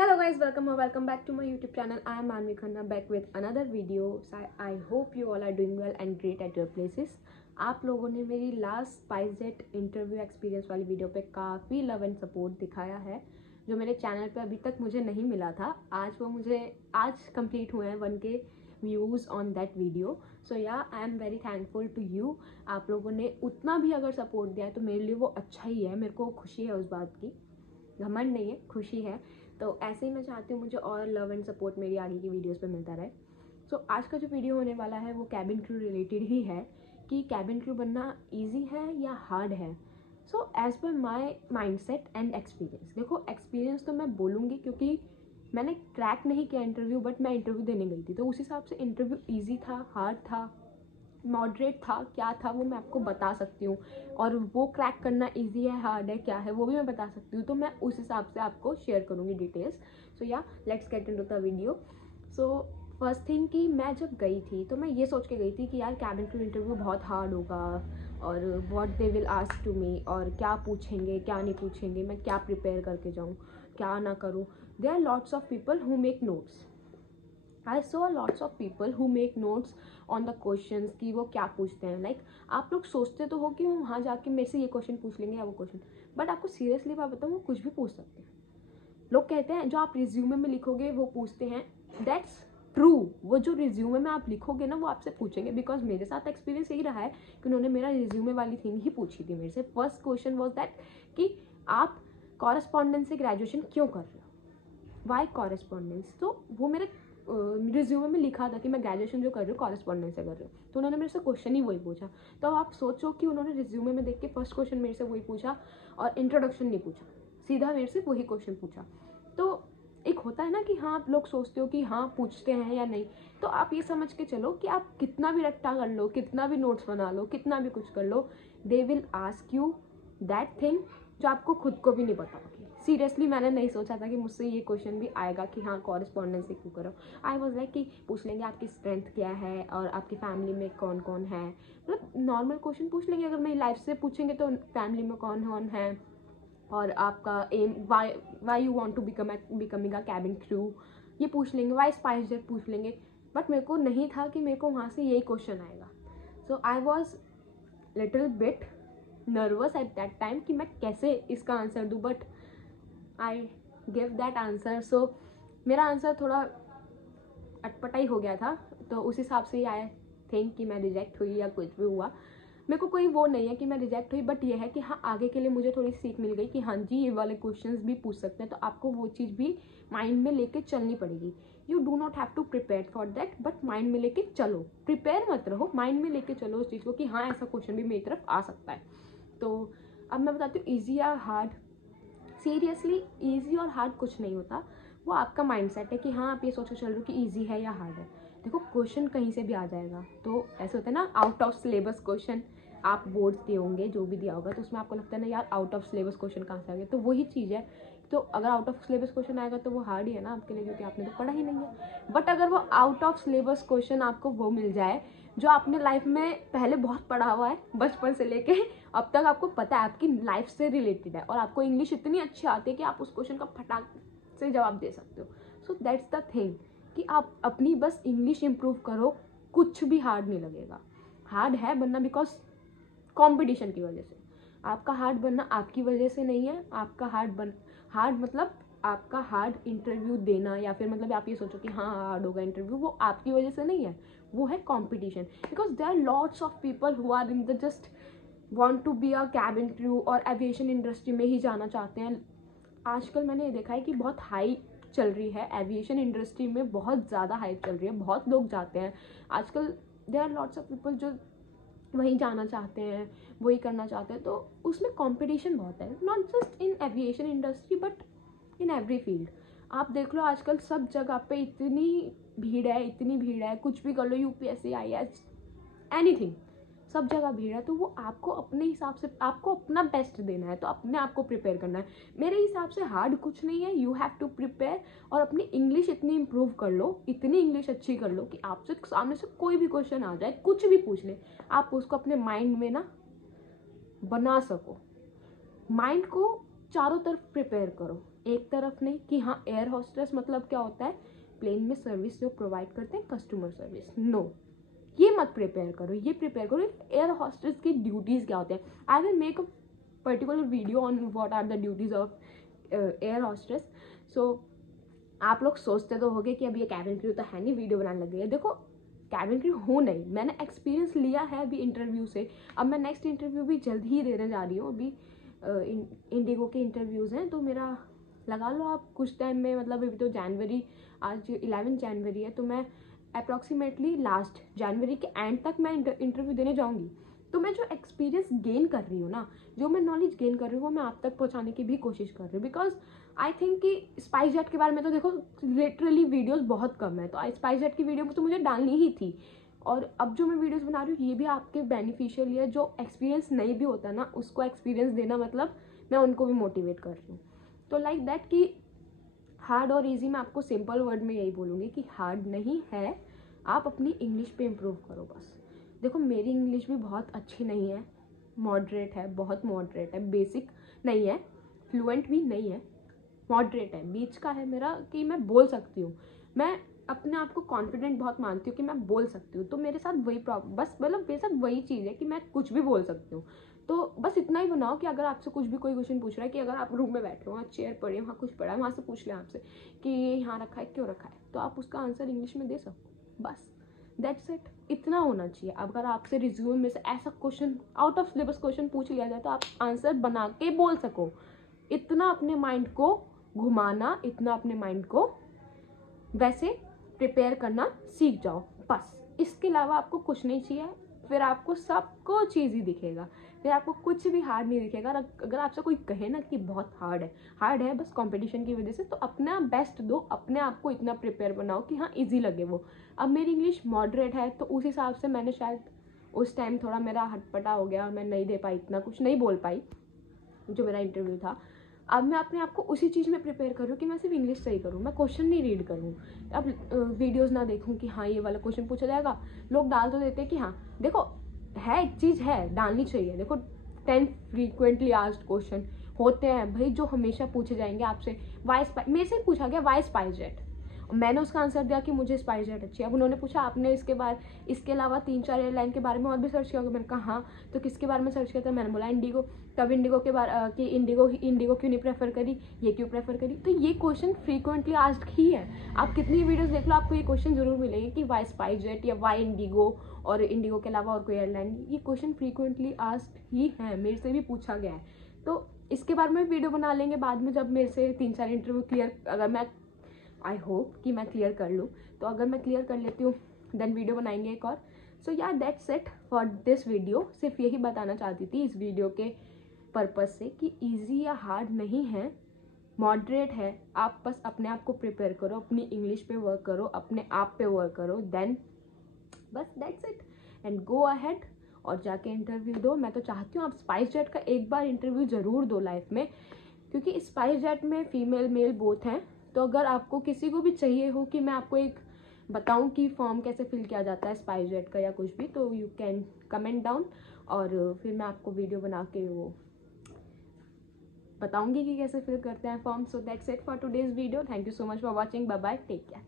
Hello guys, welcome back to my YouTube channel. I am Manvi Khanna back with another video. I hope you all are doing well and great at your places. आप लोगों ने मेरी last SpiceJet interview experience वाली video पे काफ़ी love and support दिखाया है जो मेरे चैनल पे अभी तक मुझे नहीं मिला था। आज कंप्लीट हुए हैं 1K views on that video. So yeah I am very thankful to you. आप लोगों ने उतना भी अगर सपोर्ट दिया है तो मेरे लिए वो अच्छा ही है। मेरे को खुशी है उस बात की, घमंड नहीं है, खुशी है। तो ऐसे ही मैं चाहती हूँ मुझे और लव एंड सपोर्ट मेरी आगे की वीडियोस पे मिलता रहे। सो आज का जो वीडियो होने वाला है वो कैबिन क्रू रिलेटेड ही है कि कैबिन क्रू बनना इजी है या हार्ड है। So as per my mindset and experience, देखो एक्सपीरियंस तो मैं बोलूँगी क्योंकि मैंने क्रैक नहीं किया इंटरव्यू, बट मैं इंटरव्यू देने गई थी तो उस हिसाब से इंटरव्यू ईजी था, हार्ड था, मॉडरेट था, क्या था वो मैं आपको बता सकती हूँ। और वो क्रैक करना इजी है, हार्ड है, क्या है वो भी मैं बता सकती हूँ। तो मैं उस हिसाब से आपको शेयर करूँगी डिटेल्स। सो या let's get into the video. So first thing कि मैं जब गई थी तो मैं ये सोच के गई थी कि यार कैबिन क्रू इंटरव्यू बहुत हार्ड होगा और what they will ask to me, और क्या पूछेंगे क्या नहीं पूछेंगे, मैं क्या प्रिपेयर करके जाऊँ क्या ना करूँ। There are lots of people who make notes. I saw lots of people who make notes on the questions कि वो क्या पूछते हैं। लाइक आप लोग सोचते तो हो कि वो वहाँ जाके मेरे से ये क्वेश्चन पूछ लेंगे या वो क्वेश्चन, बट आपको सीरियसली बात बताऊँ वो कुछ भी पूछ सकते हैं। लोग कहते हैं जो आप रिज्यूमे में लिखोगे वो पूछते हैं, दैट्स ट्रू। वो जो रिज्यूमे में आप लिखोगे ना वो आपसे पूछेंगे, बिकॉज मेरे साथ एक्सपीरियंस यही रहा है कि उन्होंने मेरा रिज्यूमे वाली थिंग ही पूछी थी मेरे से। फर्स्ट क्वेश्चन वॉज दैट कि आप कॉरेस्पॉन्डेंस से ग्रेजुएशन क्यों कर रहे हो, वाई कॉरेस्पॉन्डेंस। तो वो मेरे रिज्यूमे में लिखा था कि मैं ग्रेजुएशन जो कर रही हूँ कॉरेस्पॉन्डेंस से कर रही हूँ, तो उन्होंने मेरे से क्वेश्चन ही वही पूछा। तो आप सोचो कि उन्होंने रिज्यूमे में देख के फर्स्ट क्वेश्चन मेरे से वही पूछा और इंट्रोडक्शन नहीं पूछा, सीधा मेरे से वही क्वेश्चन पूछा। तो एक होता है ना कि हाँ आप लोग सोचते हो कि हाँ पूछते हैं या नहीं, तो आप ये समझ के चलो कि आप कितना भी रट्टा कर लो, कितना भी नोट्स बना लो, कितना भी कुछ कर लो, they will ask you that thing जो आपको खुद को भी नहीं पता होगी। सीरियसली मैंने नहीं सोचा था कि मुझसे ये क्वेश्चन भी आएगा कि हाँ कॉरेस्पॉन्डेंस से क्यों करो। आई वॉज लाइक कि पूछ लेंगे आपकी स्ट्रेंथ क्या है और आपकी फैमिली में कौन कौन है, मतलब नॉर्मल क्वेश्चन पूछ लेंगे। अगर मेरी लाइफ से पूछेंगे तो फैमिली में कौन कौन है और आपका aim, why you want to becoming a cabin crew, ये पूछ लेंगे। वाई स्पाइसजेट पूछ लेंगे। बट मेरे को नहीं था कि मेरे को वहाँ से यही क्वेश्चन आएगा। So I was little bit nervous at that time कि मैं कैसे इसका आंसर दूँ, but I give that answer. So मेरा आंसर थोड़ा अटपटाई हो गया था, तो उस हिसाब से आई थिंक कि मैं रिजेक्ट हुई या कुछ भी हुआ। मेरे को कोई वो नहीं है कि मैं रिजेक्ट हुई, बट ये है कि हाँ आगे के लिए मुझे थोड़ी सीख मिल गई कि हाँ जी ये वाले क्वेश्चंस भी पूछ सकते हैं, तो आपको वो चीज़ भी माइंड में लेके चलनी पड़ेगी। You do not have to prepare for that, but mind में लेके चलो, प्रिपेयर मत रहो, माइंड में लेके चलो उस चीज़ को कि हाँ ऐसा क्वेश्चन भी मेरी तरफ आ सकता है। तो अब मैं बताती हूँ ईजी या हार्ड। सीरियसली ईजी और हार्ड कुछ नहीं होता, वो आपका माइंडसेट है कि हाँ आप ये सोच के चल रहे हो कि ईजी है या हार्ड है। देखो क्वेश्चन कहीं से भी आ जाएगा, तो ऐसे होता है ना आउट ऑफ सिलेबस क्वेश्चन, आप बोर्ड्स दिए होंगे जो भी दिया होगा तो उसमें आपको लगता है ना यार आउट ऑफ सिलेबस क्वेश्चन कहाँ से आ गया, तो वही चीज़ है। तो अगर आउट ऑफ सिलेबस क्वेश्चन आएगा तो वो हार्ड ही है ना आपके लिए, क्योंकि आपने तो पढ़ा ही नहीं है। बट अगर वो आउट ऑफ सिलेबस क्वेश्चन आपको वो मिल जाए जो आपने लाइफ में पहले बहुत पढ़ा हुआ है, बचपन से लेके अब तक आपको पता है, आपकी लाइफ से रिलेटेड है, और आपको इंग्लिश इतनी अच्छी आती है कि आप उस क्वेश्चन का फटाक से जवाब दे सकते हो। सो दैट्स द थिंग कि आप अपनी बस इंग्लिश इम्प्रूव करो, कुछ भी हार्ड नहीं लगेगा। हार्ड है बनना बिकॉज कंपटीशन की वजह से, आपका हार्ड बनना आपकी वजह से नहीं है। आपका हार्ड मतलब आपका हार्ड इंटरव्यू देना, या फिर मतलब आप ये सोचो कि हाँ हार्ड होगा इंटरव्यू, वो आपकी वजह से नहीं है, वो है competition. Because there are lots of people who are in the just want to be a cabin crew और एविएशन इंडस्ट्री में ही जाना चाहते हैं। आजकल मैंने ये देखा है कि बहुत हाइप चल रही है एविएशन इंडस्ट्री में, बहुत ज़्यादा हाइप चल रही है, बहुत लोग जाते हैं आजकल। There are lots of people जो वहीं जाना चाहते हैं, वही करना चाहते हैं, तो उसमें कंपटीशन बहुत है, not just in aviation industry but in every field. आप देख लो आजकल सब जगह पे इतनी भीड़ है, कुछ भी कर लो, यूपीएससी आईएएस एनीथिंग, सब जगह भीड़ है। तो वो आपको अपने हिसाब से, आपको अपना बेस्ट देना है, तो अपने आप को प्रिपेयर करना है। मेरे हिसाब से हार्ड कुछ नहीं है, यू हैव टू प्रिपेयर, और अपनी इंग्लिश इतनी इंप्रूव कर लो, इतनी इंग्लिश अच्छी कर लो कि आपसे सामने से कोई भी क्वेश्चन आ जाए, कुछ भी पूछ ले, आप उसको अपने माइंड में ना बना सको। माइंड को चारों तरफ प्रिपेयर करो, एक तरफ नहीं कि हाँ एयर होस्टेस मतलब क्या होता है, प्लेन में सर्विस जो प्रोवाइड करते हैं कस्टमर सर्विस, नो, ये मत प्रिपेयर करो। ये प्रिपेयर करो एयर होस्टेस की ड्यूटीज़ क्या होते हैं। I will make a particular video on what are the duties of air hostess. So आप लोग सोचते तो होगे कि अब ये कैबिन क्रू तो है नहीं, वीडियो बनाने लग गई है। देखो कैबिन क्रू हो नहीं, मैंने एक्सपीरियंस लिया है अभी इंटरव्यू से। अब मैं नेक्स्ट इंटरव्यू भी जल्द ही देने जा रही हूँ। अभी इंडिगो के इंटरव्यूज़ हैं, तो मेरा लगा लो आप कुछ टाइम में, मतलब अभी तो जनवरी, आज 11 जनवरी है, तो मैं अप्रॉक्सीमेटली लास्ट जनवरी के एंड तक मैं इंटरव्यू देने जाऊँगी। तो मैं जो एक्सपीरियंस गेन कर रही हूँ ना, जो मैं नॉलेज गेन कर रही हूँ, वो मैं आप तक पहुँचाने की भी कोशिश कर रही हूँ। बिकॉज आई थिंक कि स्पाइस जेट के बारे में तो देखो लिटरली वीडियोस बहुत कम है, तो स्पाइस जेट की वीडियो तो मुझे डालनी ही थी। और अब जो मैं वीडियोस बना रही हूँ ये भी आपके बेनिफिशियल है। जो एक्सपीरियंस नहीं भी होता ना, उसको एक्सपीरियंस देना मतलब मैं उनको भी मोटिवेट कर रही हूँ। तो लाइक दैट कि हार्ड और इजी, मैं आपको सिंपल वर्ड में यही बोलूँगी कि हार्ड नहीं है, आप अपनी इंग्लिश पे इम्प्रूव करो बस। देखो मेरी इंग्लिश भी बहुत अच्छी नहीं है, मॉडरेट है, बहुत मॉडरेट है, बेसिक नहीं है, फ्लुएंट भी नहीं है, मॉडरेट है, बीच का है मेरा, कि मैं बोल सकती हूँ। मैं अपने आप को कॉन्फिडेंट बहुत मानती हूँ कि मैं बोल सकती हूँ। तो मेरे साथ वही प्रॉब्लम, बस मतलब मेरे साथ वही चीज़ है कि मैं कुछ भी बोल सकती हूँ। तो बस इतना ही बनाओ कि अगर आपसे कुछ भी कोई क्वेश्चन पूछ रहा है, कि अगर आप रूम में बैठे हो, वहाँ चेयर पड़े हो, वहाँ कुछ पड़ा है, वहाँ से पूछ लें आपसे कि ये यहाँ रखा है, क्यों रखा है, तो आप उसका आंसर इंग्लिश में दे सको, बस दैट्स इट। इतना होना चाहिए। अगर आपसे रिज्यूम में से ऐसा question, out of syllabus question पूछ लिया जाए, तो आप आंसर बना के बोल सको। इतना अपने माइंड को घुमाना, इतना अपने माइंड को वैसे प्रिपेयर करना सीख जाओ बस। इसके अलावा आपको कुछ नहीं चाहिए, फिर आपको सबको चीज़ ही दिखेगा, फिर आपको कुछ भी हार्ड नहीं दिखेगा। अगर आपसे कोई कहे ना कि बहुत हार्ड है बस कंपटीशन की वजह से, तो अपना बेस्ट दो, अपने आप को इतना प्रिपेयर बनाओ कि हाँ इजी लगे वो। अब मेरी इंग्लिश मॉडरेट है, तो उस हिसाब से मैंने शायद उस टाइम थोड़ा मेरा हटपटा हो गया, मैं नहीं दे पाई, इतना कुछ नहीं बोल पाई जो मेरा इंटरव्यू था। अब मैं अपने आप को उसी चीज़ में प्रिपेयर करूँ कि मैं सिर्फ इंग्लिश सही करूँ, मैं क्वेश्चन नहीं रीड करूँ। अब वीडियोस ना देखूँ कि हाँ ये वाला क्वेश्चन पूछा जाएगा, लोग डाल तो देते हैं कि हाँ देखो है, एक चीज़ है डालनी चाहिए। देखो 10 फ्रीक्वेंटली आस्क्ड क्वेश्चन होते हैं भाई, जो हमेशा पूछे जाएंगे आपसे। मेरे से पूछा गया वाई स्पाइस जेट, मैंने उसका आंसर दिया कि मुझे स्पाइस जेट अच्छी है। अब उन्होंने पूछा आपने इसके अलावा 3-4 एयरलाइन के बारे में और भी सर्च किया होगा, मैंने कहा हाँ, तो किसके बारे में सर्च किया था, मैंने बोला इंडिगो। तब इंडिगो के बारे कि इंडिगो क्यों नहीं प्रेफर करी, ये क्यों प्रेफर करी। तो ये क्वेश्चन फ्रीक्वेंटली आस्क्ड ही है। आप कितनी वीडियोस देख लो, आपको ये क्वेश्चन जरूर मिलेंगे कि वाई स्पाइस जेट या वाई इंडिगो, और इंडिगो के अलावा और कोई एयरलाइन। ये क्वेश्चन फ्रीक्वेंटली आस्क्ड ही है, मेरे से भी पूछा गया है। तो इसके बारे में वीडियो बना लेंगे बाद में, जब मेरे से 3-4 इंटरव्यू क्लियर, अगर मैं आई होप कि मैं क्लियर कर लूँ। तो अगर मैं क्लियर कर लेती हूँ देन वीडियो बनाएंगे एक और। सो या that's it for this video. सिर्फ यही बताना चाहती थी इस वीडियो के पर्पज़ से कि इजी या हार्ड नहीं है, मॉडरेट है। आप बस अपने आप को प्रिपेयर करो, अपनी इंग्लिश पे वर्क करो, अपने आप पे वर्क करो, देन बस that's it and go ahead और जाके इंटरव्यू दो। मैं तो चाहती हूँ आप स्पाइस जेट का एक बार इंटरव्यू ज़रूर दो लाइफ में, क्योंकि स्पाइस जेट में फीमेल मेल बोथ हैं। तो अगर आपको किसी को भी चाहिए हो कि मैं आपको एक बताऊं कि फॉर्म कैसे फिल किया जाता है स्पाइस जेट का या कुछ भी, तो यू कैन कमेंट डाउन, और फिर मैं आपको वीडियो बना के वो बताऊंगी कि कैसे फिल करते हैं form. So that's it for today's video. Thank you so much for watching, bye bye, take care.